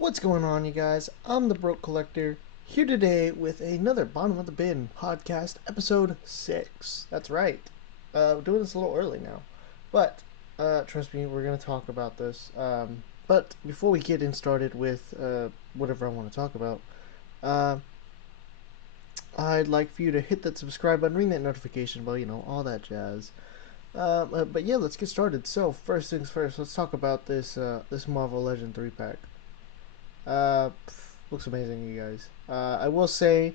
What's going on, you guys? I'm the Broke Collector, here today with another Bottom of the Bin podcast, episode 6. That's right. We're doing this a little early now. But, trust me, we're going to talk about this. But before we get in started with whatever I want to talk about, uh, I'd like for you to hit that subscribe button, ring that notification bell, all that jazz. But yeah, let's get started. So, first things first, let's talk about this Marvel Legend 3-pack. Looks amazing, you guys. I will say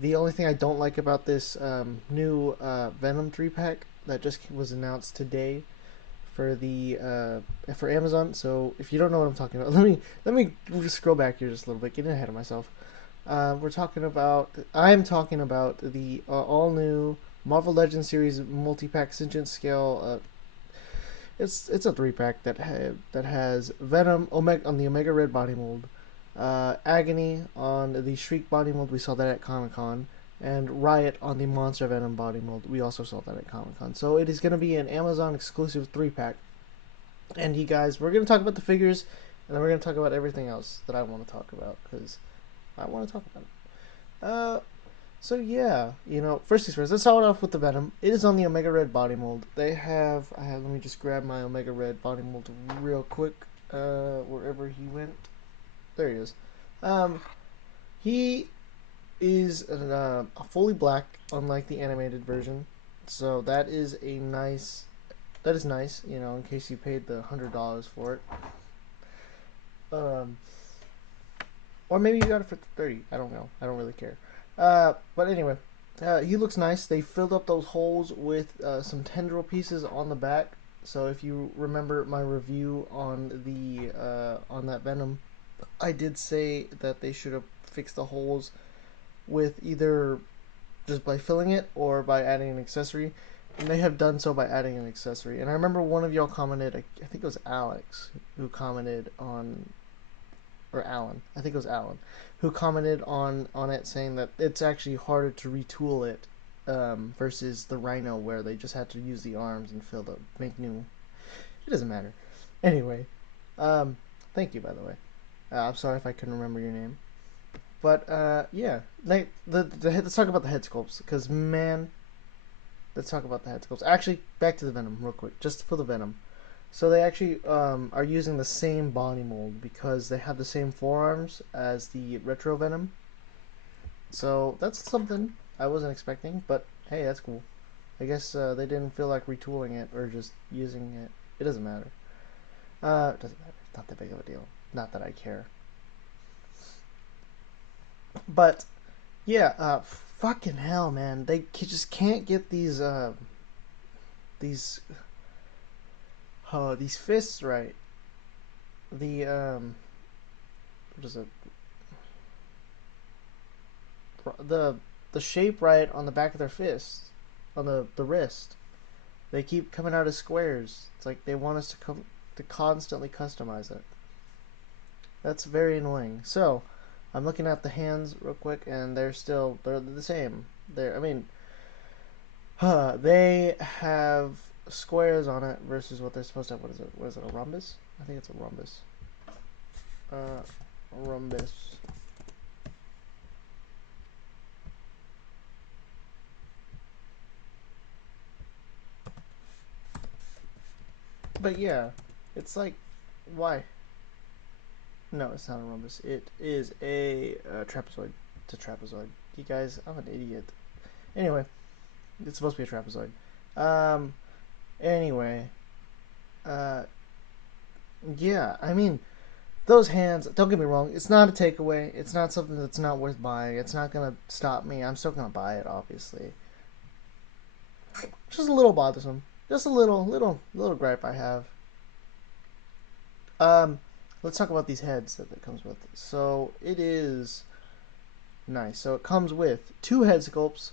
the only thing I don't like about this new Venom 3-pack that just was announced today for the for Amazon. So if you don't know what I'm talking about, let me scroll back here just a little bit, getting ahead of myself. I'm talking about the all new Marvel Legends series multi-pack Sentient scale. It's a 3-pack that has Venom Omega on the Omega Red body mold, Agony on the Shriek body mold. We saw that at Comic Con, and Riot on the Monster Venom body mold. We also saw that at Comic Con. So it is going to be an Amazon exclusive 3-pack. And you guys, we're going to talk about the figures, and then we're going to talk about everything else that I want to talk about because I want to talk about it. So yeah, first things first. Let's start off with the Venom. It is on the Omega Red body mold. Let me just grab my Omega Red body mold real quick. Wherever he went, there he is. He is fully black, unlike the animated version. So that is nice. In case you paid the $100 for it. Or maybe you got it for 30. I don't know. I don't really care. But anyway, he looks nice. They filled up those holes with some tendril pieces on the back. So if you remember my review on on that Venom, I did say that they should have fixed the holes with either just by filling it or by adding an accessory. And they have done so by adding an accessory. And I remember one of y'all commented, I think it was Alex, who commented on, or Alan, I think it was Alan, who commented on it saying that it's actually harder to retool it versus the Rhino where they just had to use the arms and make new. It doesn't matter. Anyway, thank you, by the way. I'm sorry if I couldn't remember your name. But yeah, let's talk about the head sculpts, because man, let's talk about the head sculpts. Actually, back to the Venom real quick, just for the Venom. So they actually are using the same body mold because they have the same forearms as the Retro Venom. So that's something I wasn't expecting, but hey, that's cool. I guess they didn't feel like retooling it or just using it. It doesn't matter. It doesn't matter. It's not that big of a deal. Not that I care. But yeah, fucking hell, man. They just can't get these these fists right. The what is it? The the shape right on the back of their fists, on the wrist. They keep coming out as squares. It's like they want us to constantly customize it. That's very annoying. So, I'm looking at the hands real quick, and they're the same. They have squares on it versus what they're supposed to have. What is it? What is it? A rhombus? I think it's a rhombus. Rhombus. But yeah, it's like, why? No, it's not a rhombus. It is a trapezoid. It's a trapezoid. You guys, I'm an idiot. Anyway, it's supposed to be a trapezoid. Um, anyway, uh, yeah, I mean, those hands, don't get me wrong, it's not a takeaway. It's not something that's not worth buying. It's not gonna stop me. I'm still gonna buy it, obviously. Just a little bothersome. Just a little gripe I have. Um, let's talk about these heads that it comes with. So it is nice. So it comes with 2 head sculpts,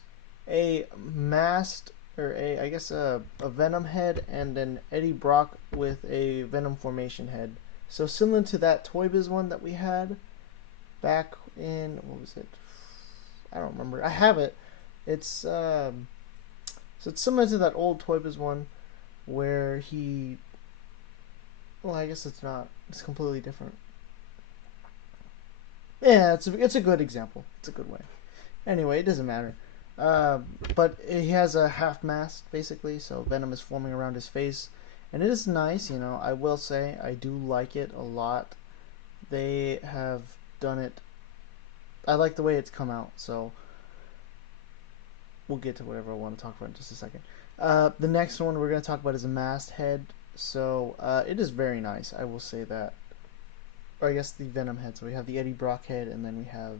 a masked, or I guess a Venom head, and an Eddie Brock with a Venom formation head. So similar to that Toy Biz one that we had back in, what was it? I don't remember. I have it. It's so it's similar to that old Toy Biz one where he, well, I guess it's not. It's completely different. Yeah, it's a good example. It's a good way. Anyway, it doesn't matter. Uh, but he has a half mask basically, so Venom is forming around his face, and it is nice. You know, I will say I do like it a lot. They have done it. I like the way it's come out. So we'll get to whatever I want to talk about in just a second. The next one we're going to talk about is a masked head. So it is very nice. I will say that. Or I guess the Venom head. So we have the Eddie Brock head, and then we have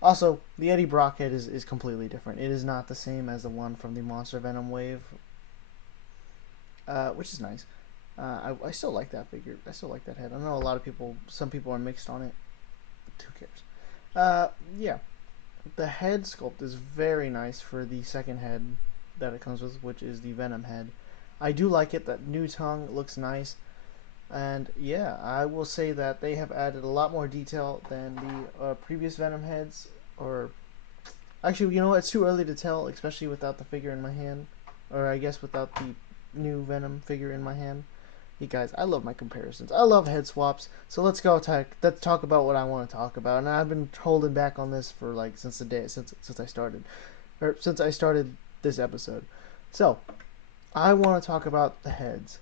also the Eddie Brock head is completely different. It is not the same as the one from the Monster Venom wave, which is nice. I still like that figure. I still like that head. I know a lot of people. Some people are mixed on it. Who cares? Yeah. The head sculpt is very nice for the second head that it comes with, which is the Venom head. I do like it. That new tongue looks nice. And yeah, I will say that they have added a lot more detail than the previous Venom heads. Or actually, you know what? It's too early to tell, especially without the figure in my hand. Or I guess without the new Venom figure in my hand. You guys, I love my comparisons. I love head swaps. So let's talk about what I want to talk about. And I've been holding back on this for like since I started, or since I started this episode. So I want to talk about the heads.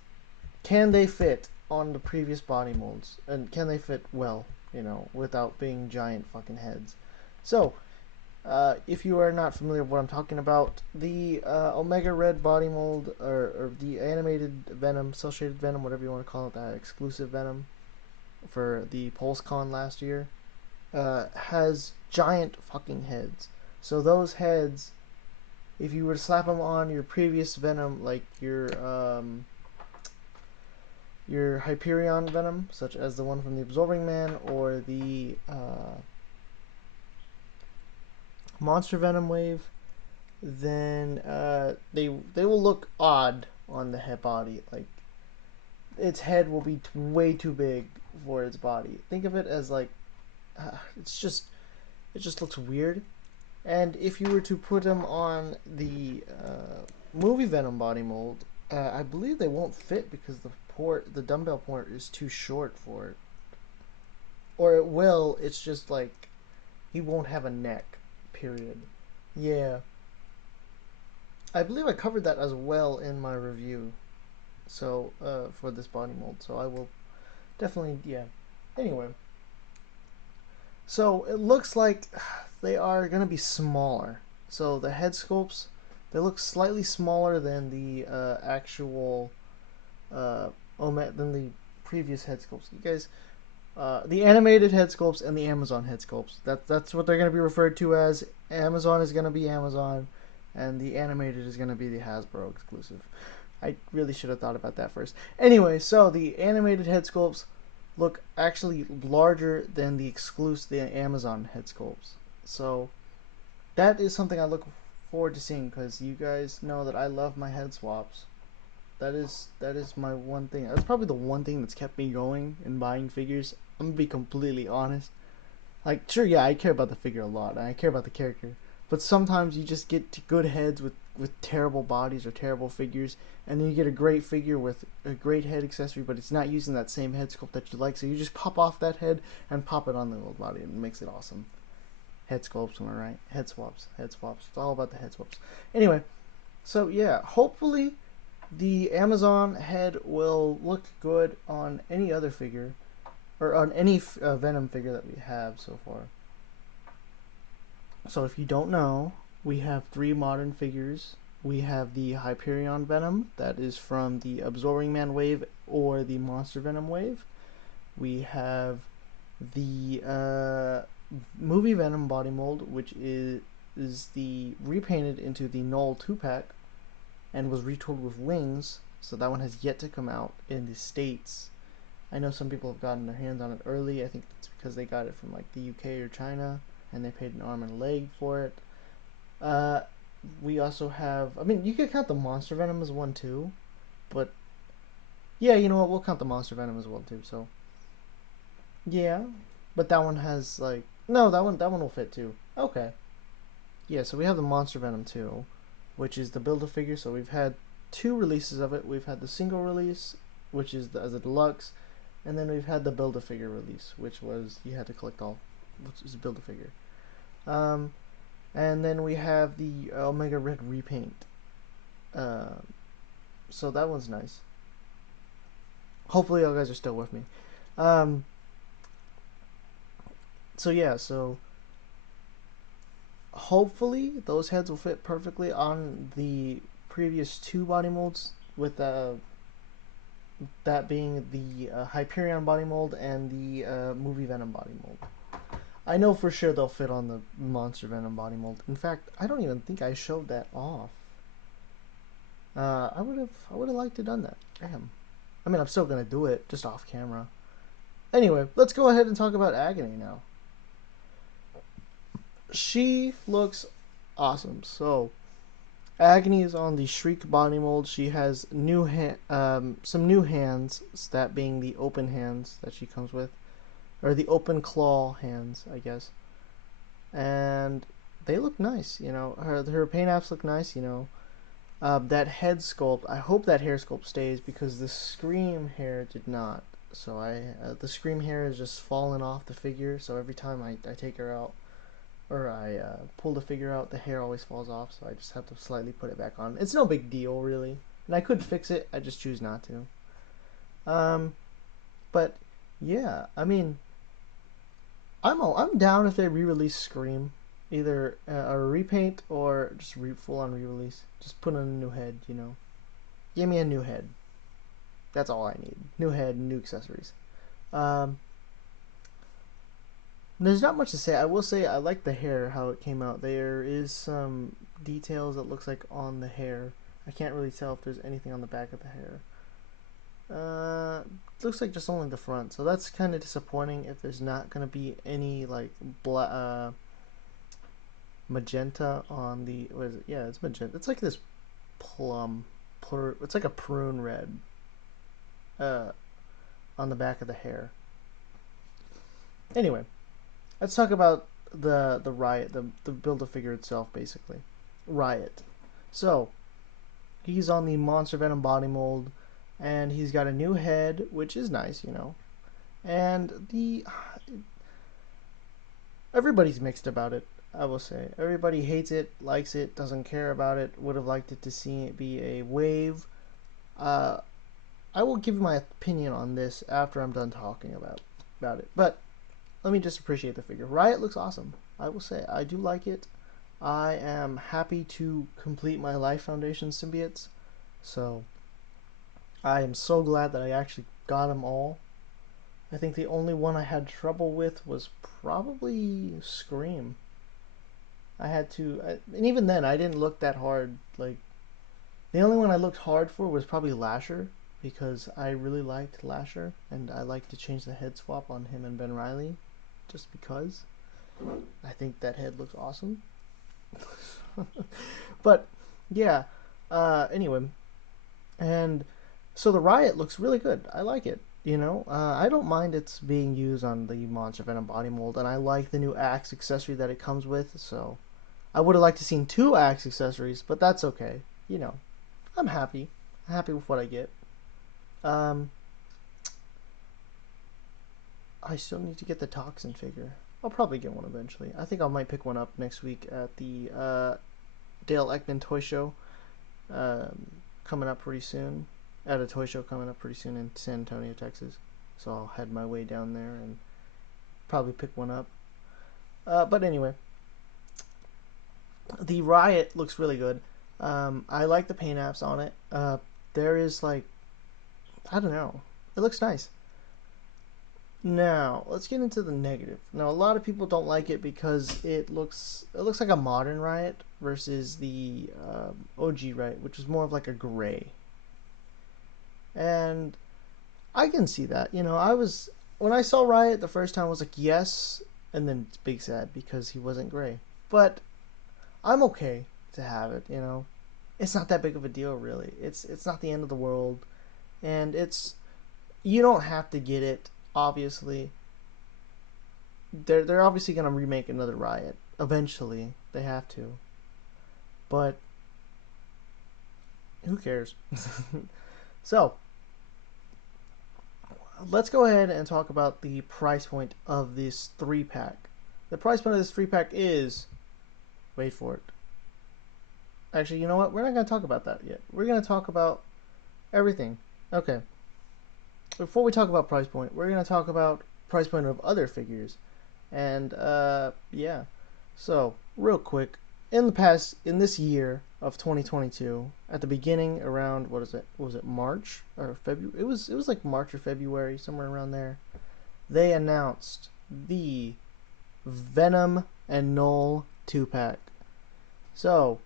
Can they fit on the previous body molds, and can they fit well? You know, without being giant fucking heads. So if you are not familiar with what I'm talking about, the Omega Red body mold, or the animated Venom, cel shaded Venom, whatever you want to call it, that exclusive Venom for the PulseCon last year, has giant fucking heads. So those heads, if you were to slap them on your previous Venom, like your Hyperion Venom, such as the one from the Absorbing Man or the Monster Venom wave, then they will look odd on the head body. Like its head will be way too big for its body. Think of it as like it just looks weird. And if you were to put them on the movie Venom body mold, I believe they won't fit because the dumbbell port is too short for it. Or it will. It's just like he won't have a neck. Period. Yeah. I believe I covered that as well in my review. So for this body mold, so I will definitely, yeah. Anyway, so it looks like they are gonna be smaller. So the head sculpts, they look slightly smaller than the actual than the previous head sculpts. You guys, the animated head sculpts and the Amazon head sculpts. That's what they're gonna be referred to as. Amazon is gonna be Amazon, and the animated is gonna be the Hasbro exclusive. I really should have thought about that first. Anyway, so the animated head sculpts look actually larger than the Amazon head sculpts. So that is something I look forward to seeing, because you guys know that I love my head swaps. That is my one thing. That's probably the one thing that's kept me going and buying figures. I'm gonna be completely honest. Like, sure, yeah, I care about the figure a lot, and I care about the character. But sometimes you just get to good heads with terrible bodies or terrible figures, and then you get a great figure with a great head accessory, but it's not using that same head sculpt that you like, so you just pop off that head and pop it on the old body, and it makes it awesome. Head sculpts, am I right? Head swaps, head swaps. It's all about the head swaps. Anyway, so yeah, hopefully the Amazon head will look good on any other figure, or on any Venom figure that we have so far. So if you don't know, we have 3 modern figures. We have the Hyperion Venom, that is from the Absorbing Man wave or the Monster Venom wave. We have the movie Venom body mold, which is the repainted into the Null 2-pack and was retooled with wings, so that one has yet to come out in the States. I know some people have gotten their hands on it early. I think it's because they got it from like the UK or China, and they paid an arm and a leg for it. We also have, I mean, you could count the Monster Venom as one too, but yeah, you know what? We'll count the Monster Venom as well too. So yeah, but that one has like, no, that one will fit too. Okay, yeah. So we have the Monster Venom too, which is the Build-A-Figure. So we've had 2 releases of it. We've had the single release, which is as a deluxe, And then we've had the Build-A-Figure release, which was you had to collect all, which is Build-A-Figure. And then we have the Omega Red repaint. So that one's nice. Hopefully, you guys are still with me. So yeah, so hopefully those heads will fit perfectly on the previous two body molds, with that being the Hyperion body mold and the movie Venom body mold. I know for sure they'll fit on the Monster Venom body mold. In fact, I don't even think I showed that off. I would have liked to done that. Damn. I mean, I'm still gonna do it, just off camera. Anyway, let's go ahead and talk about Agony now. She looks awesome. So, Agony is on the Shriek body mold. She has some new hands, that being the open hands that she comes with, or the open claw hands, I guess. And they look nice, you know. Her paint apps look nice, you know. That head sculpt, I hope that hair sculpt stays, because the Scream hair did not. So the Scream hair is just falling off the figure. So every time I take her out, or I pull the figure out, the hair always falls off. So I just have to slightly put it back on. It's no big deal, really. And I could fix it. I just choose not to. But yeah, I mean, I'm down if they re-release Scream, either a repaint or just full-on re-release. Just put on a new head, you know. Give me a new head. That's all I need. New head, new accessories. There's not much to say. I will say I like the hair, how it came out. There is some details that looks like on the hair. I can't really tell if there's anything on the back of the hair. Looks like just only the front, so that's kind of disappointing if there's not going to be any like magenta on the, what is it? Yeah, it's magenta. It's like this it's like a prune red on the back of the hair. Anyway, let's talk about the Riot, the Build-A-Figure itself, basically. Riot. So, he's on the Monster Venom body mold, and he's got a new head, which is nice, you know. And everybody's mixed about it, I will say. Everybody hates it, likes it, doesn't care about it, would have liked it to see it be a wave. I will give my opinion on this after I'm done talking about it. But let me just appreciate the figure. Riot looks awesome. I will say, I do like it. I am happy to complete my Life Foundation symbiotes. So, I am so glad that I actually got them all. I think the only one I had trouble with was probably Scream. I had to, and even then, I didn't look that hard. Like, the only one I looked hard for was probably Lasher, because I really liked Lasher, and I liked to change the head swap on him and Ben Reilly, just because. I think that head looks awesome. But, yeah, anyway, and so the Riot looks really good. I like it, you know. I don't mind it's being used on the Monster Venom body mold, and I like the new axe accessory that it comes with, so I would have liked to seen 2 axe accessories, but that's okay, you know. I'm happy. I'm happy with what I get. I still need to get the Toxin figure. I'll probably get one eventually. I think I might pick one up next week at the Dale Ekman Toy Show coming up pretty soon. At a toy show coming up pretty soon in San Antonio, Texas. So I'll head my way down there and probably pick one up. But anyway, the Riot looks really good. I like the paint apps on it. There is like, I don't know, it looks nice. Now let's get into the negative. Now a lot of people don't like it because it looks like a modern Riot versus the OG Riot, which is more of like a gray. And I can see that. You know, when I saw Riot the first time, I was like, yes, and then it's big sad because he wasn't gray. But I'm okay to have it, you know. It's not that big of a deal, really. It's not the end of the world, and you don't have to get it. Obviously, they're obviously gonna remake another Riot eventually. They have to, but who cares? So, let's go ahead and talk about the price point of this 3-pack. The price point of this 3-pack is, wait for it. Actually, you know what? We're not going to talk about that yet. We're going to talk about everything. Okay. Before we talk about price point, we're going to talk about price point of other figures. And, yeah. So, real quick, in this year of 2022, at the beginning around, what was it March or February? It was like March or February, somewhere around there. They announced the Venom and Null 2-pack. So,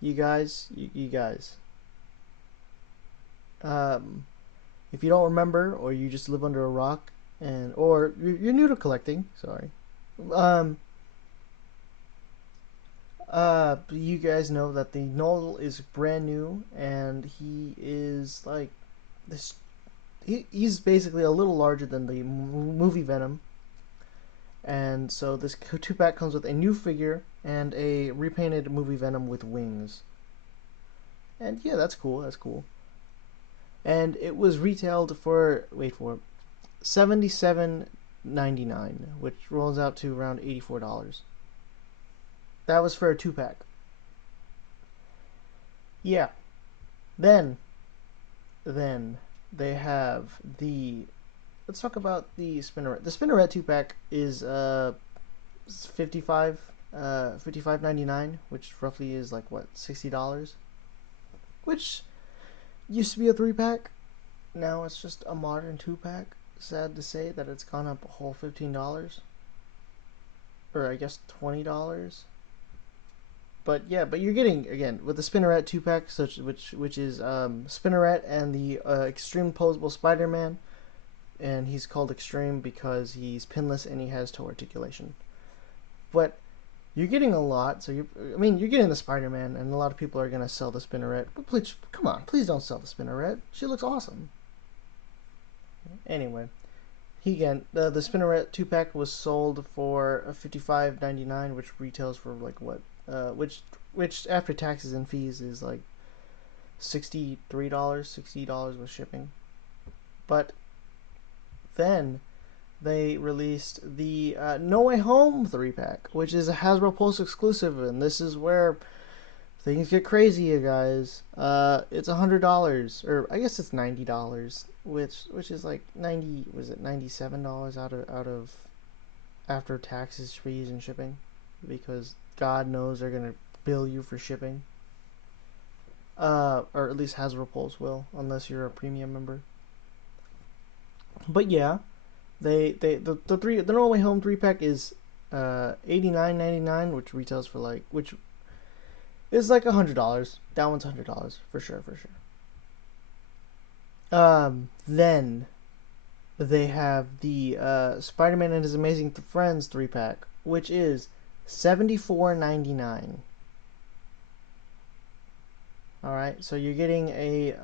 you guys, if you don't remember, or you just live under a rock, or you're new to collecting, sorry, you guys know that the Null is brand new, and he is like this. He's basically a little larger than the movie Venom, and so this 2-pack comes with a new figure and a repainted movie Venom with wings. And yeah, that's cool. That's cool. And it was retailed for, wait for it, $77.99, which rolls out to around $84. That was for a 2-pack. Yeah. Then they have the. Let's talk about the Spinneret. The Spinneret 2-pack is 55.99, which roughly is like what, $60, which used to be a 3-pack. Now it's just a modern 2-pack. Sad to say that it's gone up a whole $15, or I guess $20. But yeah, but you're getting, again, with the Spinneret 2-pack, which is Spinneret and the Extreme Posable Spider-Man, and he's called Extreme because he's pinless and he has toe articulation. But you're getting a lot, so you're getting the Spider-Man, and a lot of people are gonna sell the Spinneret. But please, come on, please don't sell the Spinneret. She looks awesome. Anyway, the Spinneret 2-pack was sold for $55.99, which retails for like what? Which after taxes and fees is like $60 with shipping. But then they released the No Way Home 3-pack, which is a Hasbro Pulse exclusive, and this is where things get crazy, you guys. It's $100, or I guess it's $90, which is like $97 out of after taxes, fees, and shipping, because God knows they're gonna bill you for shipping. Or at least Hasbro Pulse will, unless you're a premium member. But yeah, the No Way Home 3-pack is $89.99, which retails for which is like $100. That one's $100 for sure. Then they have the Spider-Man and His Amazing Friends 3-pack, which is $74.99. All right, so you're getting a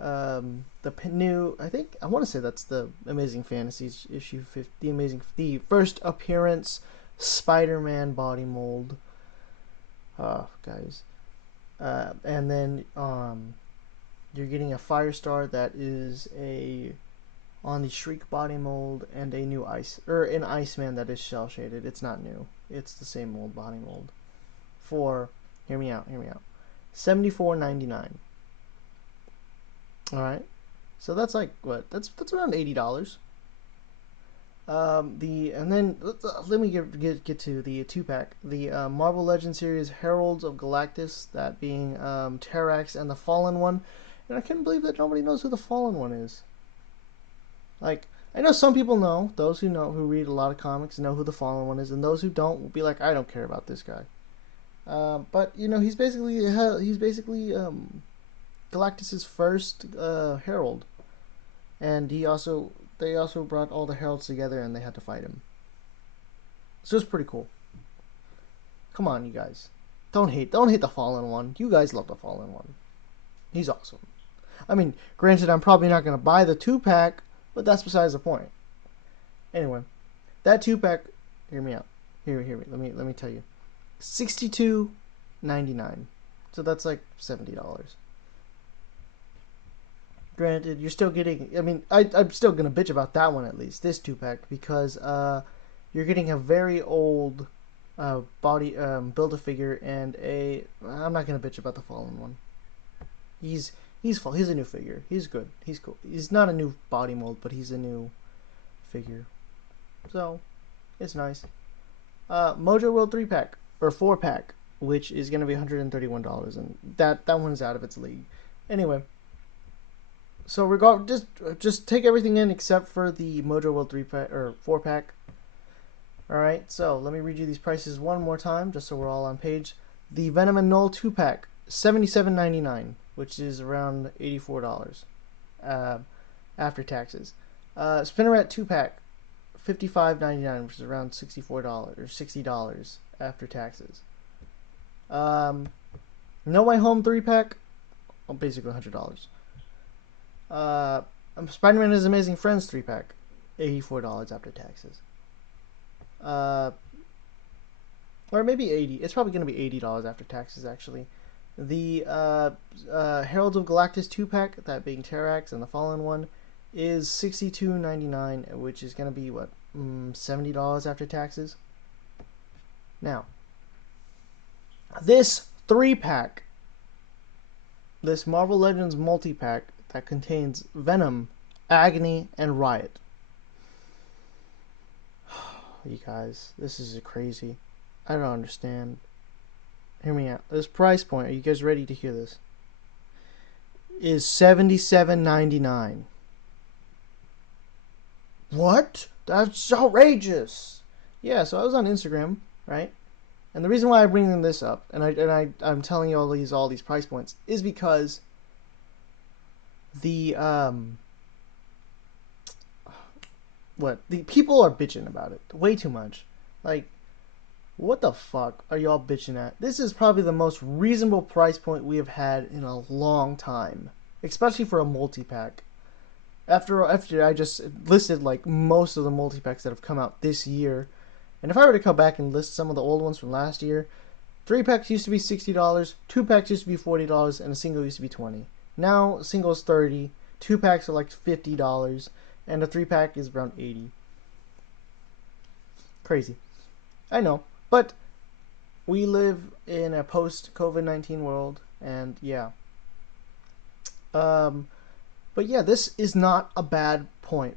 new. I want to say that's the Amazing Fantasies issue 50, the first appearance Spider-Man body mold. Guys, and then you're getting a Firestar that is on the Shriek body mold, and a new an Iceman that is shell shaded. It's not new. It's the same old body mold. For, hear me out. $74.99. All right, so that's like what? That's around $80. And then let me get to the 2-pack. The Marvel Legends series Heralds of Galactus, that being Terrax and the Fallen One. And I can't believe that nobody knows who the Fallen One is. Like, I know some people know. Those who read a lot of comics, know who the Fallen One is, and those who don't will be like, I don't care about this guy. But he's basically Galactus's first herald, and they also brought all the heralds together and they had to fight him. So it's pretty cool. Come on, you guys, don't hate the Fallen One. You guys love the Fallen One. He's awesome. I mean, granted, I'm probably not gonna buy the 2-pack, but that's besides the point. Anyway, that 2-pack, hear me out. Hear me. Let me tell you, $62.99. So that's like $70. Granted, you're still getting. I mean, I'm still gonna bitch about that one at least. This 2-pack because you're getting a very old body Build-A-Figure and a. I'm not gonna bitch about the Fallen one. He's he's a new figure. He's good. He's cool. He's not a new body mold, but he's a new figure. So it's nice. Mojo World 3-pack or 4-pack, which is gonna be $131, and that one's out of its league. Anyway. So just take everything in except for the Mojo World 3-pack or 4-pack. All right, so let me read you these prices one more time, just so we're all on page. The Venom and Null 2-pack, $77.99, which is around $84 after taxes. Spinneret 2-pack, $55.99, which is around $64 or $60 after taxes. No Way Home 3-pack, well, basically $100. Spider-Man His Amazing Friends 3-pack, $84 after taxes. Or maybe $80. It's probably going to be $80 after taxes, actually. The Heralds of Galactus 2-pack, that being Terrax and the Fallen one, is $62.99, which is going to be, what, $70 after taxes? Now, this 3-pack, this Marvel Legends multi-pack, that contains Venom, Agony, and Riot. You guys, this is crazy. I don't understand. Hear me out. This price point, are you guys ready to hear this? Is $77.99. What? That's outrageous. Yeah, so I was on Instagram, right? And the reason why I'm bringing this up, and I'm telling you all these price points, is because the people are bitching about it way too much. Like, what the fuck are y'all bitching at? This is probably the most reasonable price point we have had in a long time, especially for a multi-pack. After I just listed like most of the multi-packs that have come out this year, and if I were to come back and list some of the old ones from last year, 3-packs used to be $60, 2-packs used to be $40, and a single used to be $20. Now single's $30, 2-packs are like $50, and a 3-pack is around $80. Crazy, I know, but we live in a post-COVID-19 world, and yeah. But yeah, this is not a bad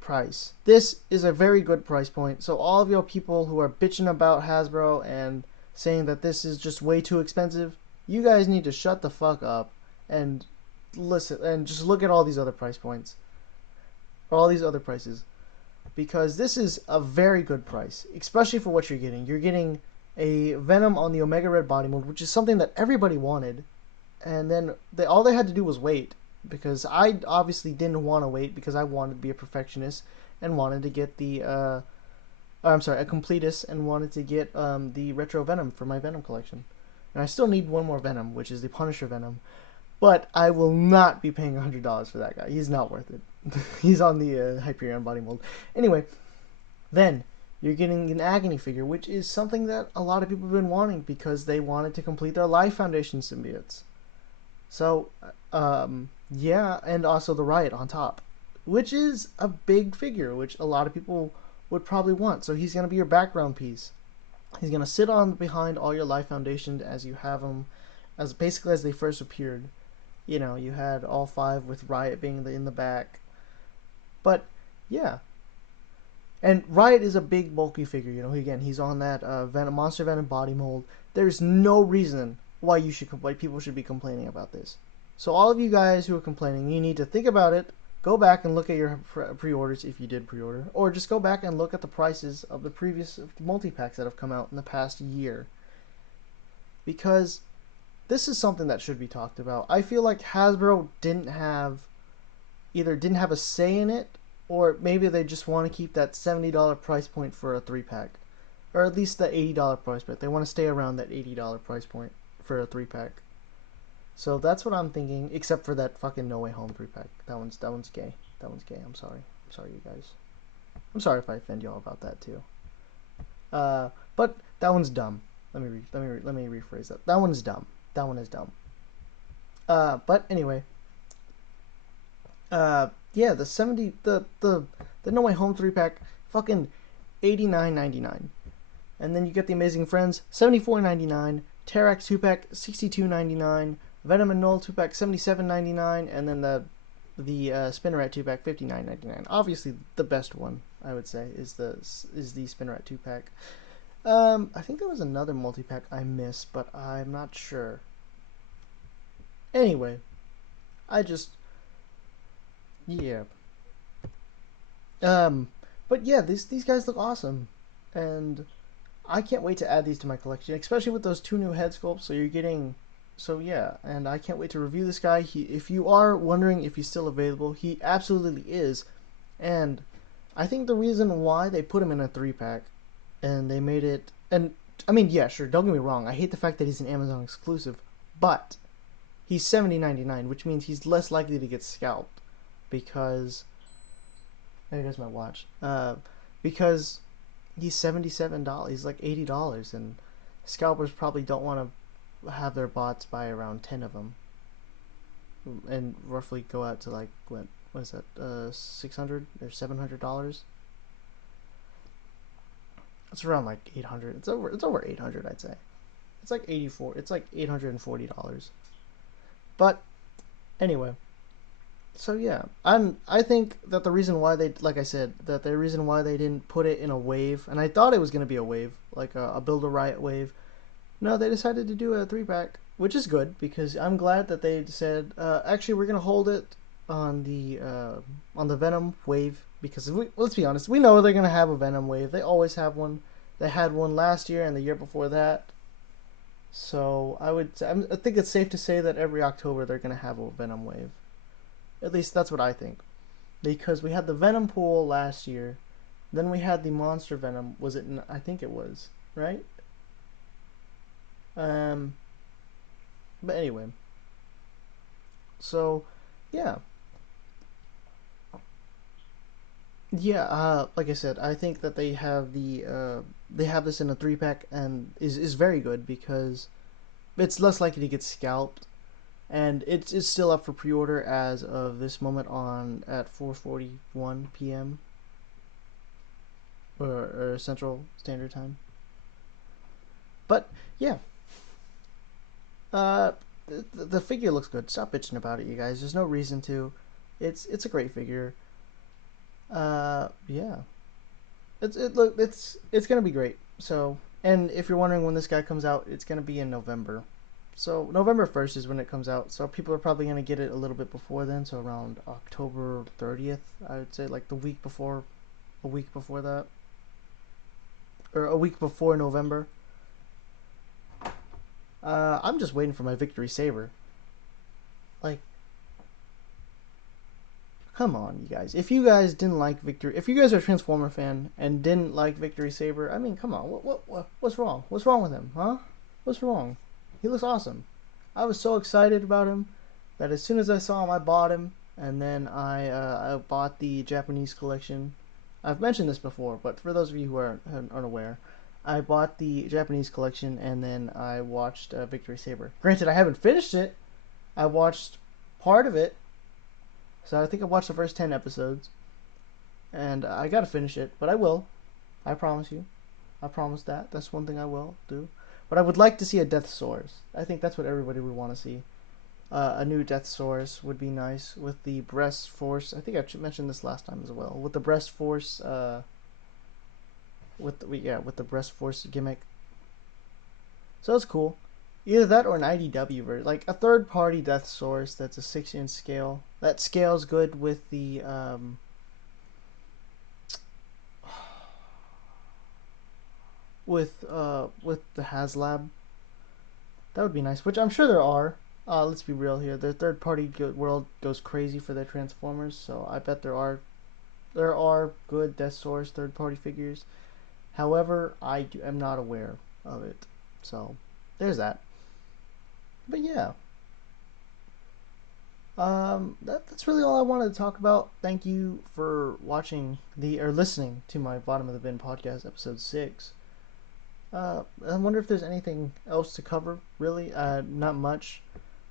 price. This is a very good price point. So all of your people who are bitching about Hasbro and saying that this is just way too expensive, you guys need to shut the fuck up and listen and just look at all these other price points. Or all these other prices. Because this is a very good price, especially for what you're getting. You're getting a Venom on the Omega Red body mold, which is something that everybody wanted. And then all they had to do was wait. Because I obviously didn't want to wait because I wanted to be a perfectionist and wanted to get the a completist and wanted to get the retro Venom for my Venom collection. And I still need one more Venom, which is the Punisher Venom. But I will not be paying $100 for that guy. He's not worth it. He's on the Hyperion body mold. Anyway, then you're getting an Agony figure, which is something that a lot of people have been wanting because they wanted to complete their Life Foundation symbiotes. So, yeah, and also the Riot on top, which is a big figure, which a lot of people would probably want. So he's going to be your background piece. He's going to sit on behind all your Life Foundation as you have them, as basically as they first appeared. You know, you had all 5 with Riot being in the back. But, yeah. And Riot is a big, bulky figure. You know, again, he's on that Monster Venom body mold. There's no reason why people should be complaining about this. So all of you guys who are complaining, you need to think about it. Go back and look at your pre-orders if you did pre-order, or just go back and look at the prices of the previous multi-packs that have come out in the past year. Because this is something that should be talked about. I feel like Hasbro didn't have a say in it, or maybe they just want to keep that $70 price point for a 3-pack, or at least the $80 price point. They want to stay around that $80 price point for a 3-pack. So that's what I'm thinking, except for that fucking No Way Home 3-pack. That one's gay. That one's gay. I'm sorry. I'm sorry, you guys. I'm sorry if I offend y'all about that too. But that one's dumb. Let me rephrase that. That one is dumb. That one is dumb. But anyway, Yeah, the No Way Home 3-pack, fucking $89.99. And then you get the Amazing Friends, $74.99. Terrax 2-pack, $62.99. Venom and Null 2-pack, $77.99. And then the Spinnerat 2-pack, $59.99. Obviously, the best one, I would say, is the Spinnerat 2-pack. I think there was another multi-pack I missed, but I'm not sure. Anyway, yeah. Um, but yeah, these guys look awesome, and I can't wait to add these to my collection, especially with those two new head sculpts. So yeah, and I can't wait to review this guy. If you are wondering if he's still available, he absolutely is, and I think the reason why they put him in a 3-pack, and they made it, and I mean, yeah, sure, don't get me wrong, I hate the fact that he's an Amazon exclusive, but he's $70.99, which means he's less likely to get scalped, because there goes my watch. Because he's $77. He's like $80, and scalpers probably don't want to have their bots buy around 10 of them, and roughly go out to like what is that? $600 or $700. It's around like 800. It's over 800, I'd say. It's like 84. It's like $840. But anyway, so yeah, I think that the reason why they, like I said, that the reason why they didn't put it in a wave, and I thought it was gonna be a wave, like a Build a Riot wave. No, they decided to do a 3-pack, which is good because I'm glad that they said, actually we're gonna hold it on the Venom wave, because let's be honest, we know they're gonna have a Venom wave. They always have one. They had one last year and the year before that. So I think it's safe to say that every October they're gonna have a Venom wave. At least that's what I think. Because we had the Venom pool last year, then we had the Monster Venom. Was it? I think it was, right? Um, but anyway, so yeah, yeah. Like I said, I think that they have this in a 3-pack, and is very good because it's less likely to get scalped, and it's still up for pre-order as of this moment on at 4:41 p.m. Or Central Standard Time. But yeah, uh, the figure looks good. Stop bitching about it, you guys. There's no reason to. It's a great figure. Yeah, it's gonna be great. So, and if you're wondering when this guy comes out, it's gonna be in November. So November 1st is when it comes out. So people are probably gonna get it a little bit before then. So around October 30th, I would say, like a week before that, or a week before November. I'm just waiting for my Victory Saber. Like, come on, you guys. If you guys didn't like Victory, if you guys are a Transformer fan and didn't like Victory Saber, I mean, come on. What's wrong? What's wrong with him, huh? What's wrong? He looks awesome. I was so excited about him that as soon as I saw him, I bought him, and then I bought the Japanese collection. I've mentioned this before, but for those of you who aren't unaware, I bought the Japanese collection, and then I watched Victory Saber. Granted, I haven't finished it. I watched part of it, so I think I watched the first 10 episodes, and I gotta finish it, but I will. I promise you. I promise that. That's one thing I will do. But I would like to see a Death Source. I think that's what everybody would want to see. A new Death Source would be nice with the Breast Force. I think I mentioned this last time as well. With the Breast Force, with the Breast Force gimmick. So it's cool. Either that or an IDW version, like a third-party Death Source that's a 6-inch scale. That scales good with the with the HasLab. That would be nice. Which I'm sure there are. Let's be real here. The third-party world goes crazy for their Transformers, so I bet there are good Death Source third-party figures. However, am not aware of it. So there's that. But yeah, that's really all I wanted to talk about. Thank you for watching or listening to my Bottom of the Bin podcast, episode 6. I wonder if there's anything else to cover. Really, not much.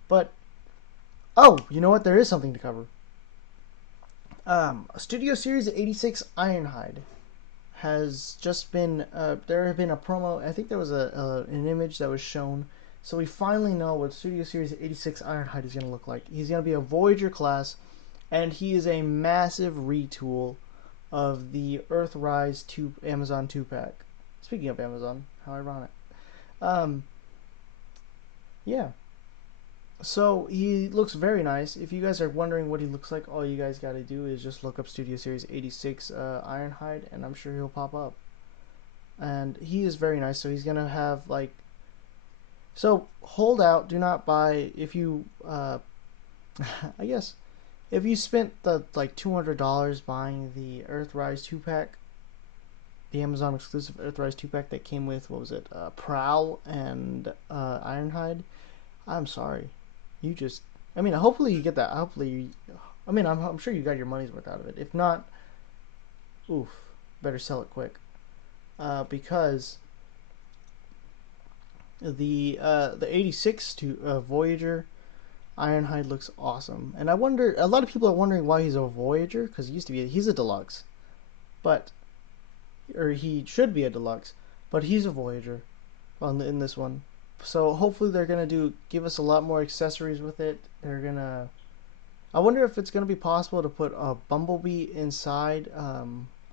But oh, you know what? There is something to cover. Studio Series 86 Ironhide has just been there have been a promo. I think there was an image that was shown, so we finally know what Studio Series 86 Ironhide is going to look like. He's going to be a Voyager class, and he is a massive retool of the Earthrise 2 Amazon 2-pack. Speaking of Amazon, how ironic. Um, yeah. So he looks very nice. If you guys are wondering what he looks like, all you guys got to do is just look up Studio Series 86 Ironhide, and I'm sure he'll pop up. And he is very nice. So he's gonna have like, so hold out, do not buy. If you, I guess, if you spent the like $200 buying the Earthrise 2-pack, the Amazon exclusive Earthrise 2-pack that came with, what was it, Prowl and Ironhide, I'm sorry. You just, I mean, hopefully you get that. Hopefully, I mean, I'm sure you got your money's worth out of it. If not, oof, better sell it quick. Because the 86 to Voyager Ironhide looks awesome, and I wonder. A lot of people are wondering why he's a Voyager, because he's a deluxe, but or he should be a deluxe, but he's a Voyager in this one. So hopefully they're gonna give us a lot more accessories with it. I wonder if it's gonna be possible to put a Bumblebee inside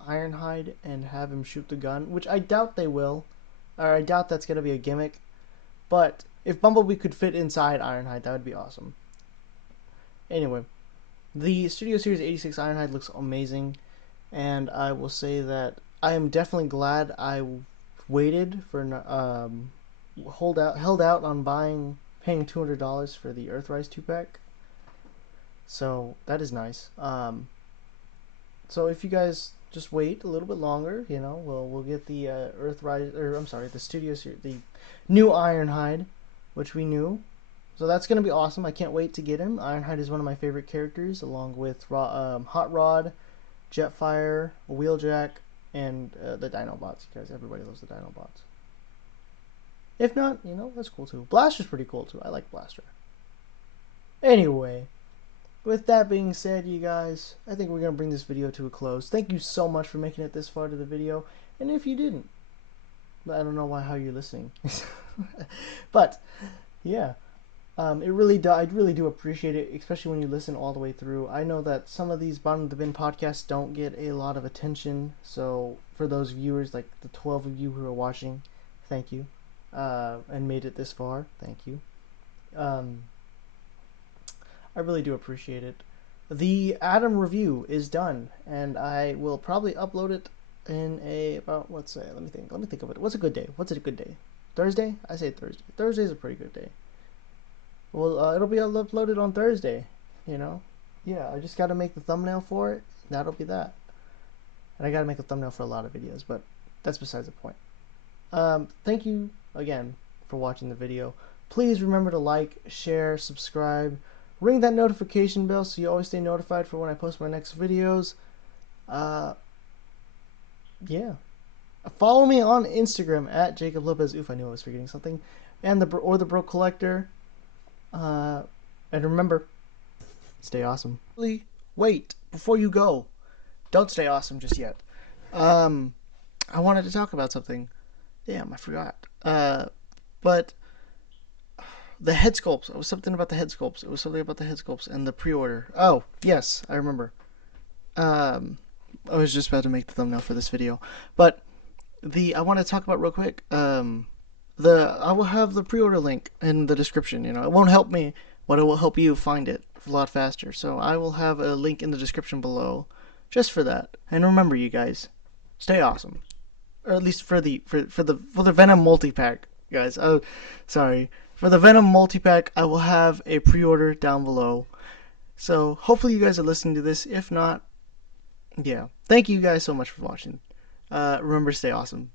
Ironhide and have him shoot the gun, which I doubt they will, or I doubt that's gonna be a gimmick. But if Bumblebee could fit inside Ironhide, that would be awesome. Anyway, the Studio Series 86 Ironhide looks amazing, and I will say that I am definitely glad I waited for held out on paying $200 for the Earthrise 2-pack. So that is nice. So if you guys just wait a little bit longer, we'll get the Earthrise, or I'm sorry, the Studio Series, the new Ironhide, which we knew. So that's gonna be awesome. I can't wait to get him. Ironhide is one of my favorite characters, along with Hot Rod, Jetfire, Wheeljack, and the Dinobots. You guys, everybody loves the Dinobots. If not, that's cool too. Blaster's pretty cool too. I like Blaster. Anyway, with that being said, you guys, I think we're going to bring this video to a close. Thank you so much for making it this far to the video. And if you didn't, I don't know how you're listening. But, yeah. I really do appreciate it, especially when you listen all the way through. I know that some of these Bottom of the Bin podcasts don't get a lot of attention. So, for those viewers, like the 12 of you who are watching, thank you. And made it this far. Thank you. I really do appreciate it. The Atom review is done, and I will probably upload it in about, let's say, let me think of it. What's a good day? Thursday? I say Thursday. Thursday's a pretty good day. Well, it'll be uploaded on Thursday, Yeah, I just got to make the thumbnail for it. That'll be that. And I got to make a thumbnail for a lot of videos, but that's besides the point. Thank you again for watching the video. Please remember to like, share, subscribe, ring that notification bell so you always stay notified for when I post my next videos. Yeah. Follow me on Instagram at Jacob Lopez. Oof, I knew I was forgetting something. And the Bro Collector. And remember, stay awesome. Wait, before you go, don't stay awesome just yet. I wanted to talk about something. Damn, I forgot. But the head sculpts. It was something about the head sculpts. And the pre-order. Oh, yes, I remember. I was just about to make the thumbnail for this video, but I want to talk about real quick. I will have the pre-order link in the description. It won't help me, but it will help you find it a lot faster. So I will have a link in the description below, just for that. And remember, you guys, stay awesome. Or at least for the Venom multi-pack, guys. Sorry. For the Venom multi-pack, I will have a pre-order down below. So hopefully you guys are listening to this. If not, yeah. Thank you guys so much for watching. Remember, stay awesome.